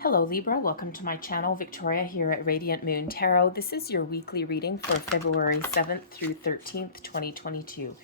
Hello Libra, welcome to my channel. Victoria here at Radiant Moon Tarot. This is your weekly reading for February 7th through 13th, 2022.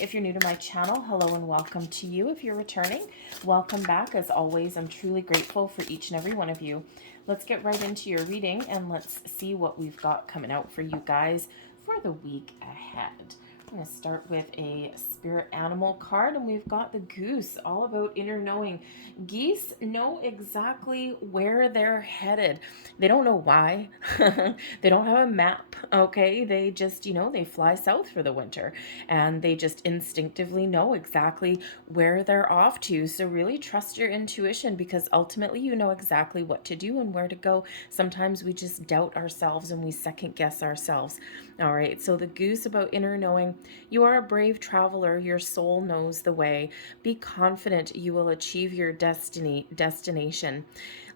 If you're new to my channel, hello and welcome to you. If you're returning, welcome back. As always, I'm truly grateful for each and every one of you. Let's get right into your reading and let's see what we've got coming out for you guys for the week ahead. I'm going to start with a spirit animal card, and we've got the goose, all about inner knowing. Geese know exactly where they're headed. They don't know why. They don't have a map, okay? They just, they fly south for the winter, and they just instinctively know exactly where they're off to. So really trust your intuition, because ultimately you know exactly what to do and where to go. Sometimes we just doubt ourselves and we second guess ourselves. All right, so the goose, about inner knowing. You are a brave traveler. Your soul knows the way. Be confident you will achieve your destination.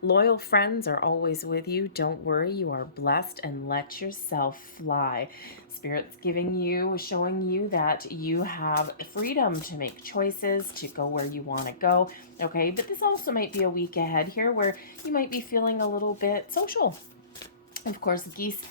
Loyal friends are always with you. Don't worry, you are blessed, and let yourself fly. Spirit's showing you that you have freedom to make choices, to go where you want to go. Okay, but this also might be a week ahead here where you might be feeling a little bit social. Of course, geese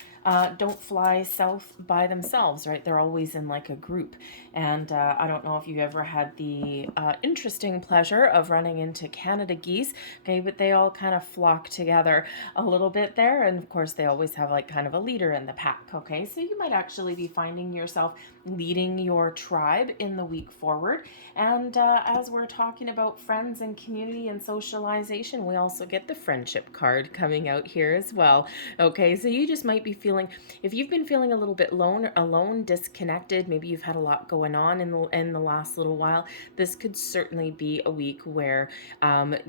don't fly south by themselves, right? They're always in like a group. And I don't know if you ever had the interesting pleasure of running into Canada geese, okay? But they all kind of flock together a little bit there. And of course, they always have like kind of a leader in the pack, okay? So you might actually be finding yourself leading your tribe in the week forward. And as we're talking about friends and community and socialization, we also get the friendship card coming out here as well. Okay, so you just might be feeling, if you've been feeling a little bit alone, disconnected, maybe you've had a lot going on in the last little while, this could certainly be a week where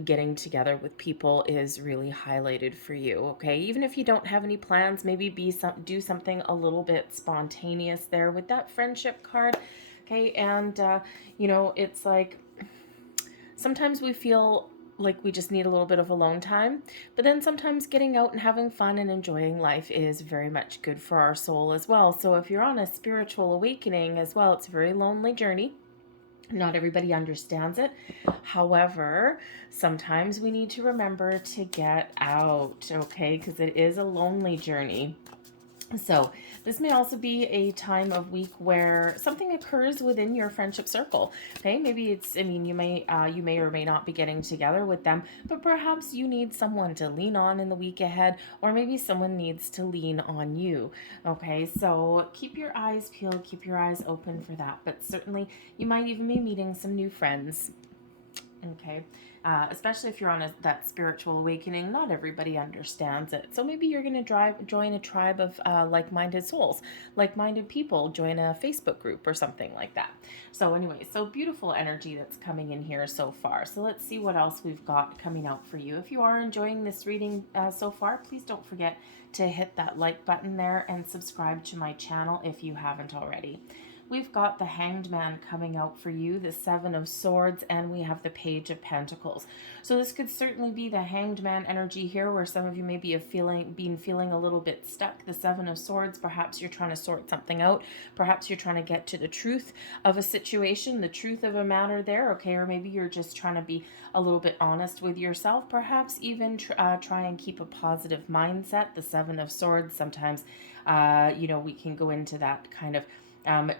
getting together with people is really highlighted for you. Okay, even if you don't have any plans, maybe do something a little bit spontaneous there with that friendship card. Okay, and it's like sometimes we feel like we just need a little bit of alone time, but then sometimes getting out and having fun and enjoying life is very much good for our soul as well. So if you're on a spiritual awakening as well, it's a very lonely journey. Not everybody understands it. However, sometimes we need to remember to get out, okay? Because it is a lonely journey. So this may also be a time of week where something occurs within your friendship circle. Okay, maybe you may or may not be getting together with them, but perhaps you need someone to lean on in the week ahead, or maybe someone needs to lean on you. Okay, so keep your eyes peeled, keep your eyes open for that. But certainly you might even be meeting some new friends. Okay, especially if you're on that spiritual awakening, not everybody understands it. So maybe you're going to join a tribe of like-minded souls, like-minded people, join a Facebook group or something like that. So anyway, so beautiful energy that's coming in here so far. So let's see what else we've got coming out for you. If you are enjoying this reading so far, please don't forget to hit that like button there and subscribe to my channel if you haven't already. We've got the Hanged Man coming out for you, the Seven of Swords, and we have the Page of Pentacles. So this could certainly be the Hanged Man energy here, where some of you may be feeling a little bit stuck. The Seven of Swords, perhaps you're trying to sort something out. Perhaps you're trying to get to the truth of a situation, the truth of a matter there, okay? Or maybe you're just trying to be a little bit honest with yourself. Perhaps even try and keep a positive mindset. The Seven of Swords, sometimes, we can go into that kind of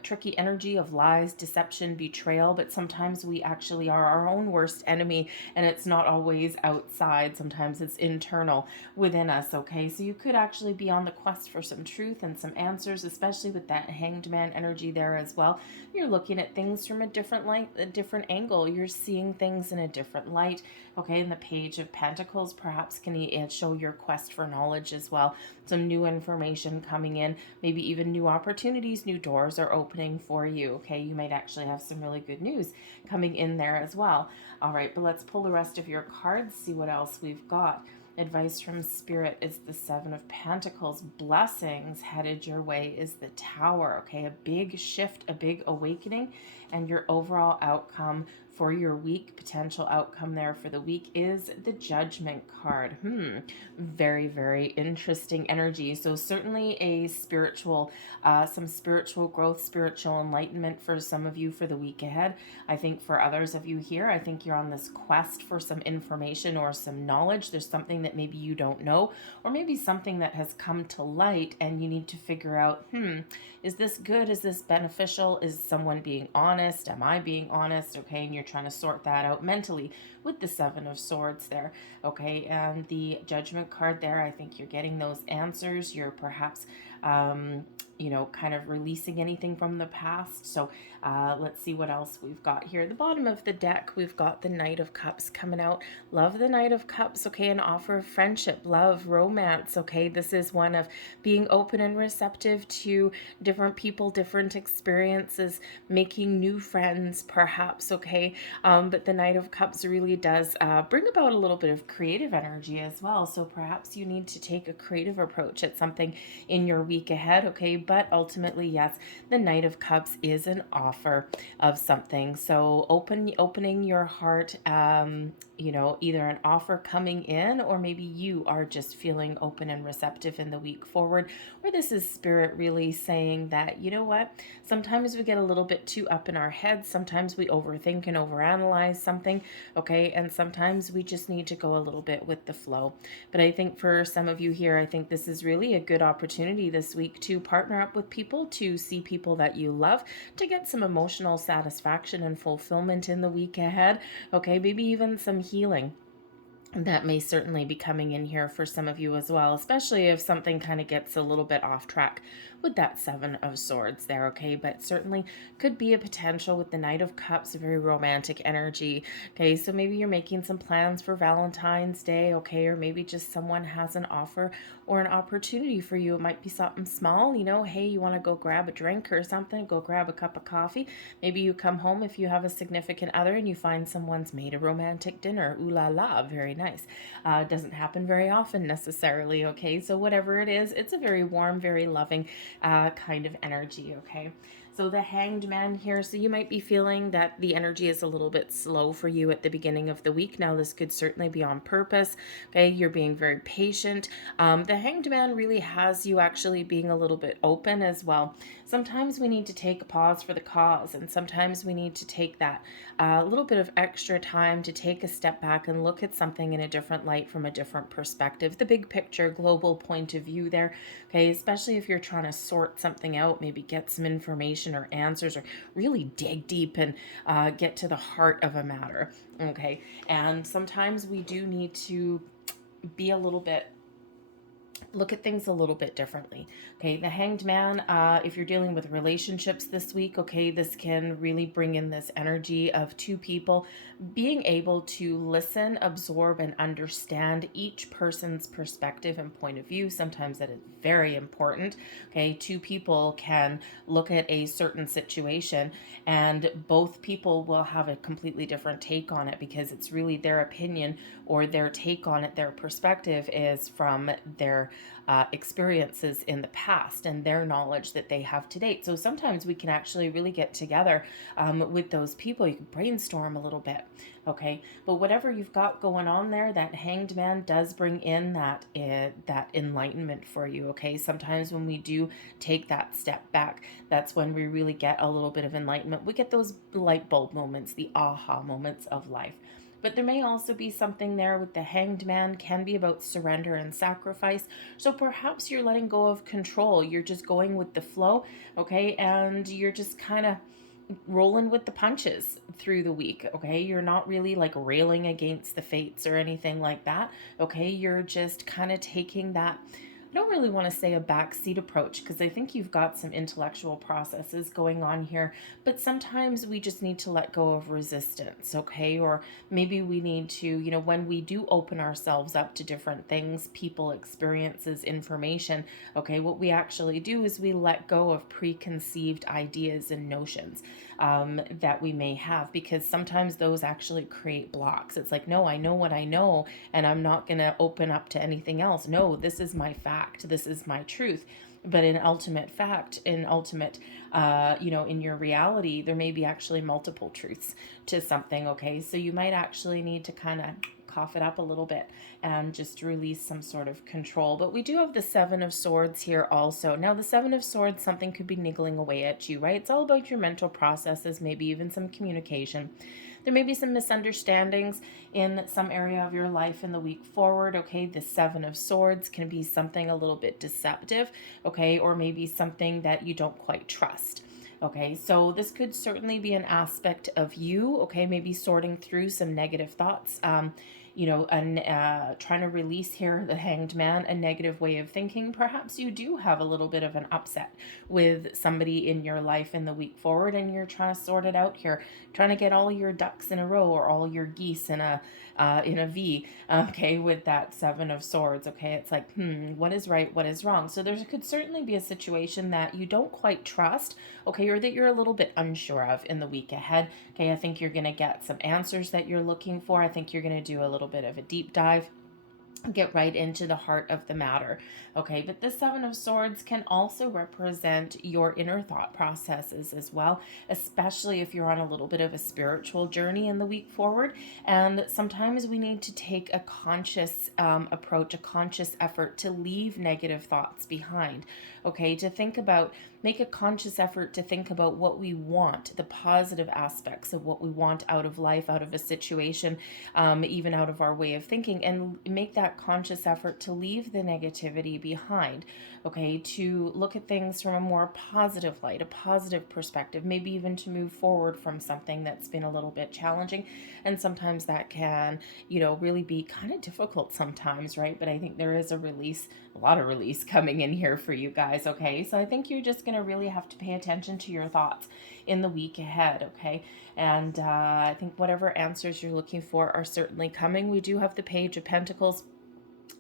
tricky energy of lies, deception, betrayal, but sometimes we actually are our own worst enemy, and it's not always outside. Sometimes it's internal within us, okay? So you could actually be on the quest for some truth and some answers, especially with that Hanged Man energy there as well. You're looking at things from a different light, a different angle. You're seeing things in a different light, okay? And the Page of Pentacles perhaps can show your quest for knowledge as well. Some new information coming in, maybe even new opportunities, new doors are opening for you, okay? You might actually have some really good news coming in there as well. All right, but let's pull the rest of your cards, see what else we've got. Advice from Spirit is the Seven of Pentacles. Blessings headed your way is the Tower, okay? A big shift, a big awakening, and your overall outcome for your week. Potential outcome there for the week is the Judgment card. Very, very interesting energy. So certainly a spiritual, some spiritual growth, spiritual enlightenment for some of you for the week ahead. I think for others of you here, I think you're on this quest for some information or some knowledge. There's something that maybe you don't know, or maybe something that has come to light and you need to figure out, is this good? Is this beneficial? Is someone being honest? Am I being honest? Okay, and you're trying to sort that out mentally with the Seven of Swords there. Okay, and the Judgment card there, I think you're getting those answers. You're perhaps, kind of releasing anything from the past. So let's see what else we've got here. At the bottom of the deck, we've got the Knight of Cups coming out. Love the Knight of Cups, okay, an offer of friendship, love, romance, okay. This is one of being open and receptive to different people, different experiences, making new friends, perhaps, okay. But the Knight of Cups really does bring about a little bit of creative energy as well. So perhaps you need to take a creative approach at something in your week ahead, okay. But ultimately, yes, the Knight of Cups is an offer of something. So opening your heart, either an offer coming in, or maybe you are just feeling open and receptive in the week forward, or this is Spirit really saying that, you know what, sometimes we get a little bit too up in our heads, sometimes we overthink and overanalyze something, okay, and sometimes we just need to go a little bit with the flow. But I think for some of you here, I think this is really a good opportunity this week to partner up with people, to see people that you love, to get some emotional satisfaction and fulfillment in the week ahead, okay, maybe even some healing. That may certainly be coming in here for some of you as well, especially if something kind of gets a little bit off track with that Seven of Swords there, okay? But certainly could be a potential with the Knight of Cups, a very romantic energy, okay? So maybe you're making some plans for Valentine's Day, okay? Or maybe just someone has an offer or an opportunity for you. It might be something small, hey, you want to go grab a drink or something, go grab a cup of coffee. Maybe you come home if you have a significant other and you find someone's made a romantic dinner. Ooh la la, very nice. Doesn't happen very often necessarily, okay? So whatever it is, it's a very warm, very loving kind of energy, okay? So the Hanged Man here, so you might be feeling that the energy is a little bit slow for you at the beginning of the week. Now, this could certainly be on purpose, okay? You're being very patient. The Hanged Man really has you actually being a little bit open as well. Sometimes we need to take a pause for the cause, and sometimes we need to take that little bit of extra time to take a step back and look at something in a different light from a different perspective. The big picture, global point of view there, okay? Especially if you're trying to sort something out, maybe get some information or answers, or really dig deep and get to the heart of a matter, okay? And sometimes we do need to be a little bit, look at things a little bit differently, okay? The Hanged Man, if you're dealing with relationships this week, okay, this can really bring in this energy of two people being able to listen, absorb, and understand each person's perspective and point of view. Sometimes that is very important, okay? Two people can look at a certain situation and both people will have a completely different take on it, because it's really their opinion or their take on it, their perspective is from their experiences in the past and their knowledge that they have to date. So sometimes we can actually really get together with those people. You can brainstorm a little bit, okay? But whatever you've got going on there, that Hanged Man does bring in that enlightenment for you, okay? Sometimes when we do take that step back, that's when we really get a little bit of enlightenment. We get those light bulb moments, the aha moments of life. But there may also be something there with the Hanged Man, can be about surrender and sacrifice. So perhaps you're letting go of control. You're just going with the flow, okay? And you're just kind of rolling with the punches through the week, okay? You're not really like railing against the fates or anything like that, okay? You're just kind of taking that, I don't really want to say a backseat approach, because I think you've got some intellectual processes going on here, but sometimes we just need to let go of resistance, okay? Or maybe we need to, when we do open ourselves up to different things, people, experiences, information, okay, what we actually do is we let go of preconceived ideas and notions that we may have, because sometimes those actually create blocks. It's like, no, I know what I know, and I'm not going to open up to anything else. No, this is my fact. This is my truth. But in ultimate fact, in ultimate, in your reality, there may be actually multiple truths to something, okay? So you might actually need to kind of cough it up a little bit and just release some sort of control. But we do have the Seven of Swords here also. Now, the Seven of Swords, something could be niggling away at you, right? It's all about your mental processes, maybe even some communication. There may be some misunderstandings in some area of your life in the week forward, okay? The Seven of Swords can be something a little bit deceptive, okay? Or maybe something that you don't quite trust. Okay, so this could certainly be an aspect of you, okay, maybe sorting through some negative thoughts, trying to release here the Hanged Man, a negative way of thinking. Perhaps you do have a little bit of an upset with somebody in your life in the week forward, and you're trying to sort it out here, trying to get all your ducks in a row, or all your geese in a V, okay, with that Seven of Swords, okay? It's like, what is right, what is wrong? So there could certainly be a situation that you don't quite trust, okay, or that you're a little bit unsure of in the week ahead, okay? I think you're going to get some answers that you're looking for. I think you're going to do a little bit of a deep dive, get right into the heart of the matter, okay? But the Seven of Swords can also represent your inner thought processes as well, especially if you're on a little bit of a spiritual journey in the week forward. And sometimes we need to take a conscious approach, a conscious effort to leave negative thoughts behind, okay? To think about, make a conscious effort to think about what we want, the positive aspects of what we want out of life, out of a situation, even out of our way of thinking, and make that conscious effort to leave the negativity behind, okay? To look at things from a more positive light, a positive perspective, maybe even to move forward from something that's been a little bit challenging. And sometimes that can, really be kind of difficult sometimes, right? But I think there is a lot of release coming in here for you guys, okay? So I think you're just going to really have to pay attention to your thoughts in the week ahead, okay? And I think whatever answers you're looking for are certainly coming. We do have the Page of Pentacles,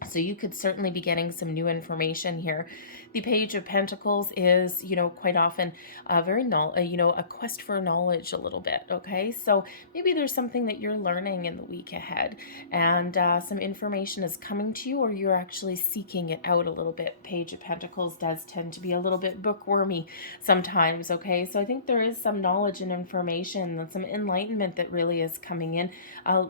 so you could certainly be getting some new information here. The Page of Pentacles is, quite often a quest for knowledge a little bit, okay? So maybe there's something that you're learning in the week ahead, and some information is coming to you, or you're actually seeking it out a little bit. Page of Pentacles does tend to be a little bit bookwormy sometimes, okay? So I think there is some knowledge and information and some enlightenment that really is coming in,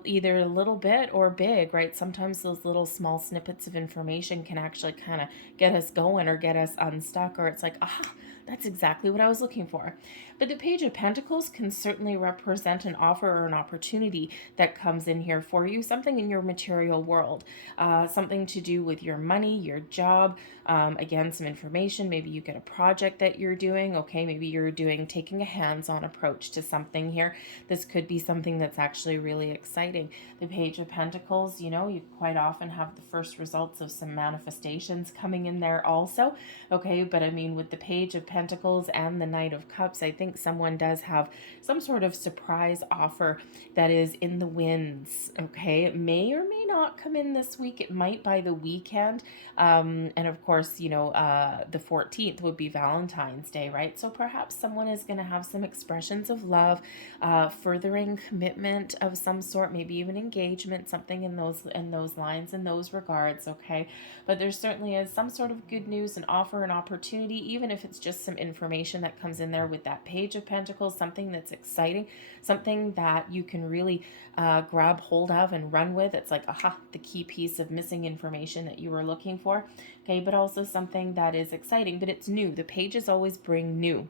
either a little bit or big, right? Sometimes those little small snippets of information can actually kind of get us going or get us unstuck, or it's like, aha, that's exactly what I was looking for. But the Page of Pentacles can certainly represent an offer or an opportunity that comes in here for you, something in your material world, something to do with your money, your job, again, some information. Maybe you get a project that you're doing, okay? Maybe you're taking a hands-on approach to something here. This could be something that's actually really exciting. The Page of Pentacles, you quite often have the first results of some manifestations coming in there also, okay? But I mean, with the Page of Pentacles and the Knight of Cups, I think someone does have some sort of surprise offer that is in the winds, okay? It may or may not come in this week. It might by the weekend. And of course, the 14th would be Valentine's Day, right? So perhaps someone is going to have some expressions of love, furthering commitment of some sort, maybe even engagement, something in those lines, in those regards, okay? But there certainly is some sort of good news, an offer, an opportunity, even if it's just some information that comes in there with that Page of Pentacles, something that's exciting, something that you can really grab hold of and run with. It's like, aha, the key piece of missing information that you were looking for, okay? But also something that is exciting, but it's new. The pages always bring new.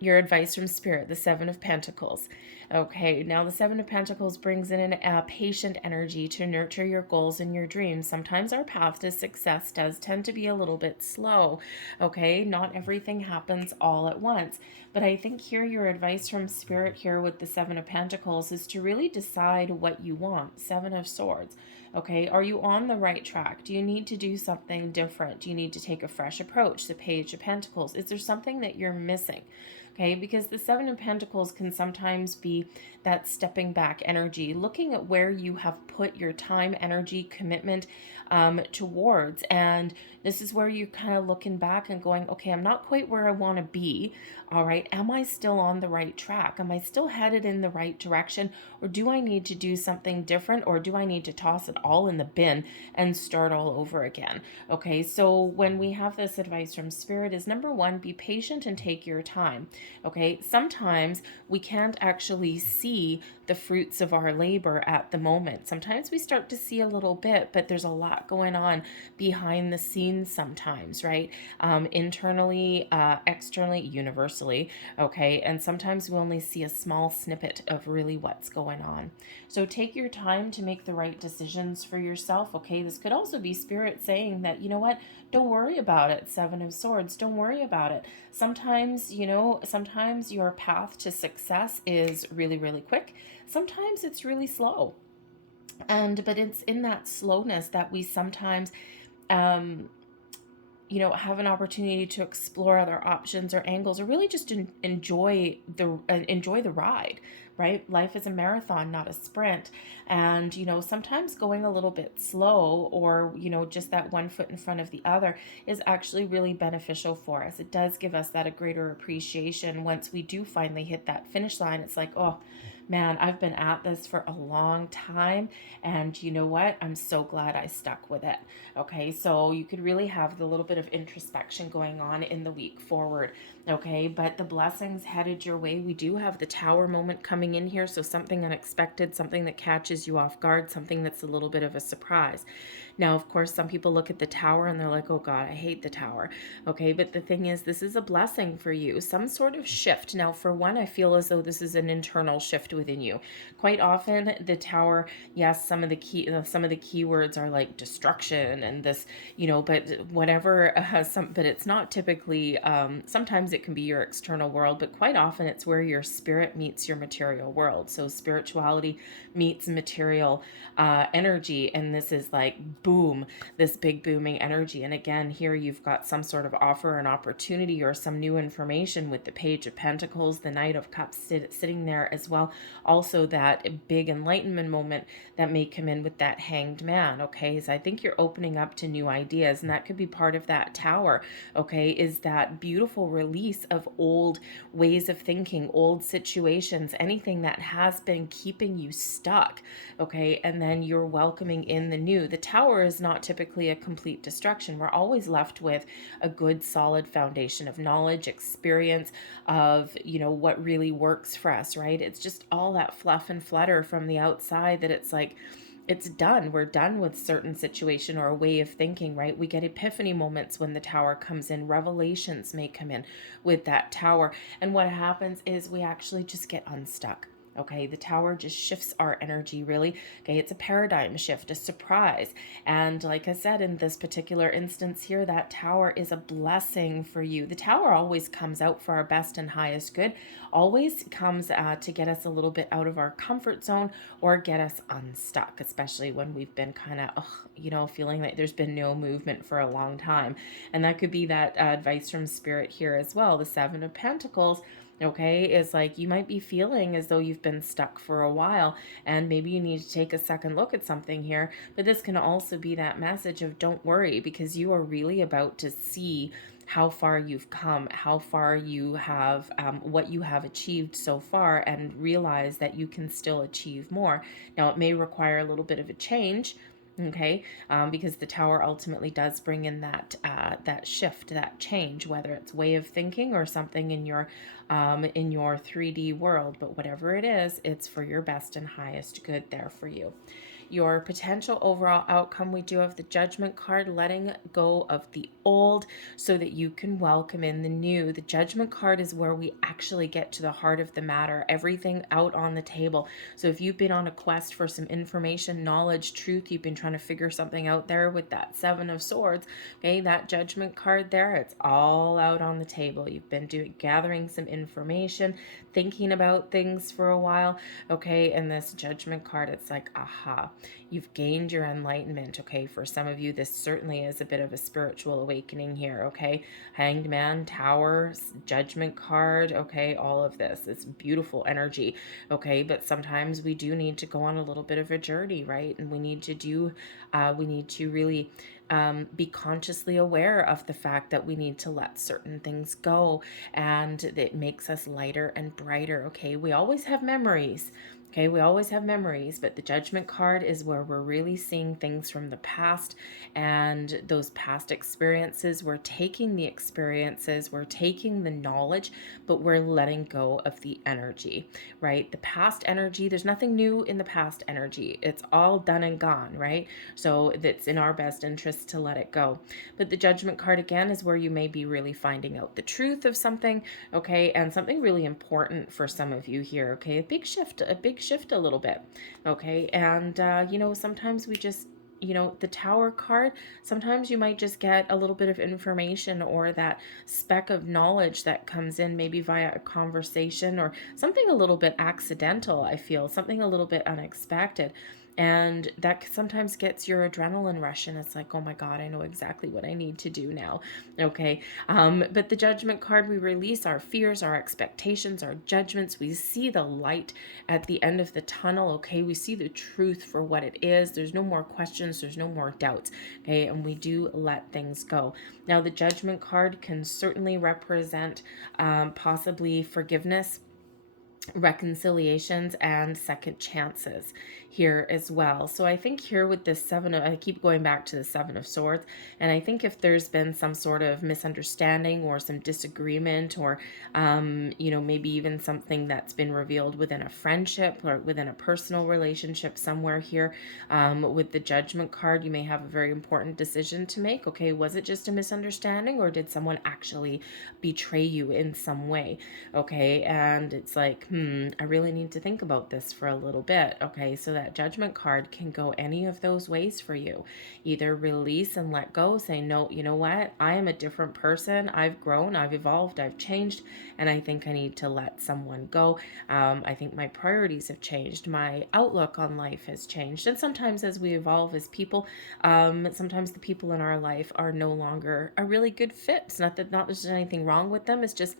Your advice from Spirit, the Seven of Pentacles. Okay, now the Seven of Pentacles brings in a patient energy to nurture your goals and your dreams. Sometimes our path to success does tend to be a little bit slow, okay? Not everything happens all at once. But I think here your advice from Spirit here with the Seven of Pentacles is to really decide what you want. Seven of Swords. Okay, are you on the right track? Do you need to do something different? Do you need to take a fresh approach? The Page of Pentacles. Is there something that you're missing? okay? Because the Seven of Pentacles can sometimes be that stepping back energy, looking at where you have put your time, energy, commitment towards. And this is where you're kind of looking back and going, okay, I'm not quite where I want to be. All right. Am I still on the right track? Am I still headed in the right direction? Or do I need to do something different? Or do I need to toss it all in the bin and start all over again? Okay. So when we have this advice from Spirit is number one, be patient and take your time. Okay. Sometimes we can't actually see the fruits of our labor at the moment. Sometimes we start to see a little bit, but there's a lot going on behind the scenes sometimes, right? Internally, externally, universally, okay? And sometimes we only see a small snippet of really what's going on. So take your time to make the right decisions for yourself, okay? This could also be Spirit saying that, you know what, don't worry about it, Seven of Swords, don't worry about it. Sometimes, you know, sometimes your path to success is really, really quick. Sometimes it's really slow. But it's in that slowness that we sometimes, you know, have an opportunity to explore other options or angles, or really just enjoy the ride, right? Life is a marathon, not a sprint. And, you know, sometimes going a little bit slow, or, you know, just that one foot in front of the other is actually really beneficial for us. It does give us that a greater appreciation once we do finally hit that finish line. It's like, oh man, I've been at this for a long time, and you know what? I'm so glad I stuck with it. Okay, so you could really have the little bit of introspection going on in the week forward. Okay, but the blessings headed your way. We do have the Tower moment coming in here, so something unexpected, something that catches you off guard, something that's a little bit of a surprise. Now, of course, some people look at the Tower and they're like, oh God, I hate the Tower. Okay, but the thing is, this is a blessing for you, some sort of shift. Now, for one, I feel as though this is an internal shift within you. Quite often, the Tower, yes, some of the keywords are like destruction and this, you know, but whatever, but it's not typically, sometimes it can be your external world, but quite often it's where your spirit meets your material world. So spirituality meets material energy, and this is like boom, this big booming energy. And again, here you've got some sort of offer, an opportunity, or some new information with the Page of Pentacles, the Knight of Cups sitting there as well. Also that big enlightenment moment that may come in with that Hanged Man. Okay, so I think you're opening up to new ideas, and that could be part of that Tower. Okay, is that beautiful release of old ways of thinking, old situations, anything that has been keeping you stuck. Okay, and then you're welcoming in the new. The Tower is not typically a complete destruction. We're always left with a good solid foundation of knowledge, experience, of, you know, what really works for us, right? It's just all that fluff and flutter from the outside that it's like, it's done. We're done with certain situation or a way of thinking, right? We get epiphany moments when the Tower comes in. Revelations may come in with that Tower. And what happens is we actually just get unstuck. Okay, the Tower just shifts our energy, really. Okay, it's a paradigm shift, a surprise. And like I said, in this particular instance here, that Tower is a blessing for you. The Tower always comes out for our best and highest good, always comes to get us a little bit out of our comfort zone or get us unstuck, especially when we've been kind of, you know, feeling like there's been no movement for a long time. And that could be that advice from Spirit here as well. The Seven of Pentacles, okay, is like you might be feeling as though you've been stuck for a while, and maybe you need to take a second look at something here. But this can also be that message of don't worry, because you are really about to see how far you've come, how far you have, what you have achieved so far, and realize that you can still achieve more. Now, it may require a little bit of a change, okay, because the Tower ultimately does bring in that that shift, that change, whether it's way of thinking or something in your 3D world. But whatever it is, it's for your best and highest good there for you. Your potential overall outcome, we do have the Judgment card, letting go of the old so that you can welcome in the new. The Judgment card is where we actually get to the heart of the matter, everything out on the table. So if you've been on a quest for some information, knowledge, truth, you've been trying to figure something out there with that Seven of Swords, okay, that Judgment card there, it's all out on the table. You've been gathering some information, thinking about things for a while, okay, and this Judgment card, it's like, aha. You've gained your enlightenment, okay? For some of you, this certainly is a bit of a spiritual awakening here, okay? Hanged Man, Tower, Judgment card, okay? All of this. It's beautiful energy, okay? But sometimes we do need to go on a little bit of a journey, right? And we need to really be consciously aware of the fact that we need to let certain things go, and it makes us lighter and brighter, okay? We always have memories. Okay, we always have memories, but the Judgment card is where we're really seeing things from the past, and those past experiences, we're taking the experiences, we're taking the knowledge, but we're letting go of the energy, right? The past energy, there's nothing new in the past energy. It's all done and gone, right? So it's in our best interest to let it go. But the Judgment card, again, is where you may be really finding out the truth of something, okay? And something really important for some of you here, okay? A big shift a little bit, okay? And you know, sometimes we just, you know, the Tower card, sometimes you might just get a little bit of information or that speck of knowledge that comes in maybe via a conversation or something a little bit accidental, I feel, something a little bit unexpected. And that sometimes gets your adrenaline rush, and it's like, oh my God, I know exactly what I need to do now. Okay. But the Judgment card, we release our fears, our expectations, our judgments. We see the light at the end of the tunnel. Okay. We see the truth for what it is. There's no more questions. There's no more doubts. Okay. And we do let things go. Now, the Judgment card can certainly represent possibly forgiveness, reconciliations, and second chances here as well. So I think here with this I keep going back to the Seven of Swords, and I think if there's been some sort of misunderstanding or some disagreement, or you know, maybe even something that's been revealed within a friendship or within a personal relationship somewhere here, with the Judgment card, you may have a very important decision to make. Okay, was it just a misunderstanding, or did someone actually betray you in some way? Okay, and it's like, I really need to think about this for a little bit. Okay, so that Judgment card can go any of those ways for you. Either release and let go, say, no, you know what? I am a different person. I've grown, I've evolved, I've changed, and I think I need to let someone go. I think my priorities have changed. My outlook on life has changed. And sometimes as we evolve as people, sometimes the people in our life are no longer a really good fit. It's not that there's anything wrong with them. It's just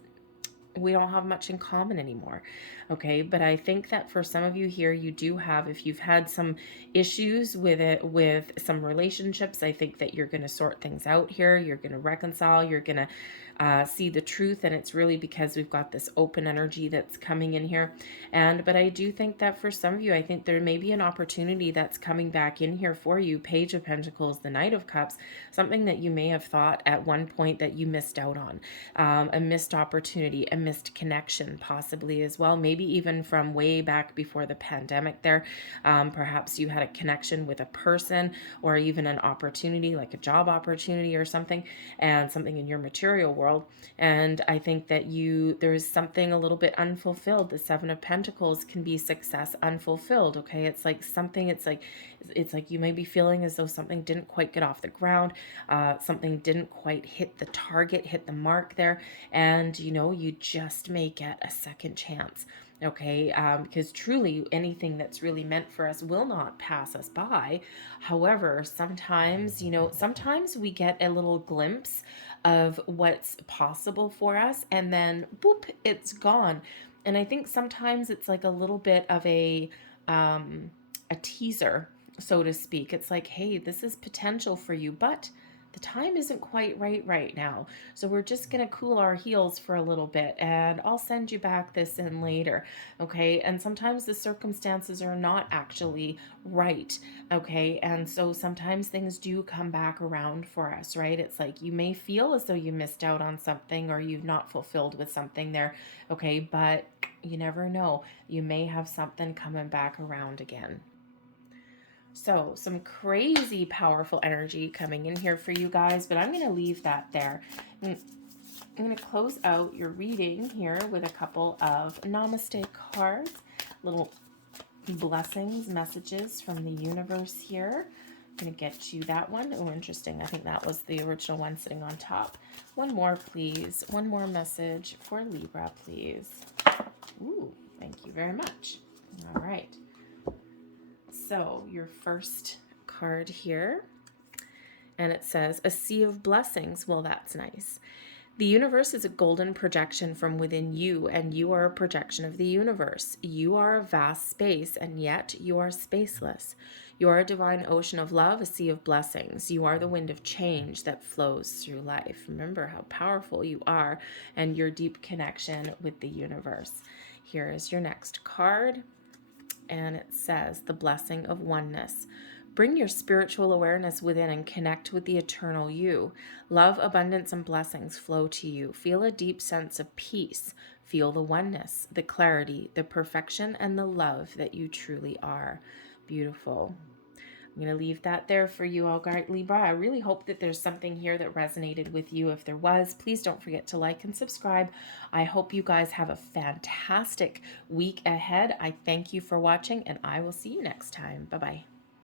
we don't have much in common anymore. Okay, but I think that for some of you here, you do have, if you've had some issues with some relationships, I think that you're going to sort things out here. You're going to reconcile. You're going to see the truth, and it's really because we've got this open energy that's coming in here. But I do think that for some of you, I think there may be an opportunity that's coming back in here for you. Page of Pentacles, the Knight of Cups, something that you may have thought at one point that you missed out on, a missed opportunity, a missed connection possibly as well, maybe even from way back before the pandemic there. Perhaps you had a connection with a person, or even an opportunity like a job opportunity or something, and something in your material world. And I think that there's something a little bit unfulfilled. The Seven of Pentacles can be success unfulfilled. Okay, it's like something, it's like you may be feeling as though something didn't quite get off the ground, something didn't quite hit the target, hit the mark there, and you know, you just may get a second chance. Okay, because truly anything that's really meant for us will not pass us by. However, sometimes, you know, sometimes we get a little glimpse of what's possible for us, and then boop, it's gone. And I think sometimes it's like a little bit of a teaser, so to speak. It's like, hey, this is potential for you, but the time isn't quite right now. So we're just going to cool our heels for a little bit, and I'll send you back this in later. Okay. And sometimes the circumstances are not actually right. Okay. And so sometimes things do come back around for us, right? It's like you may feel as though you missed out on something, or you've not fulfilled with something there. Okay. But you never know. You may have something coming back around again. So some crazy powerful energy coming in here for you guys, but I'm going to leave that there. I'm going to close out your reading here with a couple of Namaste cards, little blessings, messages from the universe here. I'm going to get you that one. Oh, interesting. I think that was the original one sitting on top. One more, please. One more message for Libra, please. Ooh, thank you very much. All right. So your first card here, and it says, a sea of blessings. Well, that's nice. The universe is a golden projection from within you, and you are a projection of the universe. You are a vast space, and yet you are spaceless. You are a divine ocean of love, a sea of blessings. You are the wind of change that flows through life. Remember how powerful you are and your deep connection with the universe. Here is your next card, and it says, the blessing of oneness. Bring your spiritual awareness within and connect with the eternal you. Love, abundance, and blessings flow to you. Feel a deep sense of peace. Feel the oneness, the clarity, the perfection, and the love that you truly are. Beautiful. I'm going to leave that there for you, all right, Libra. I really hope that there's something here that resonated with you. If there was, please don't forget to like and subscribe. I hope you guys have a fantastic week ahead. I thank you for watching, and I will see you next time. Bye-bye.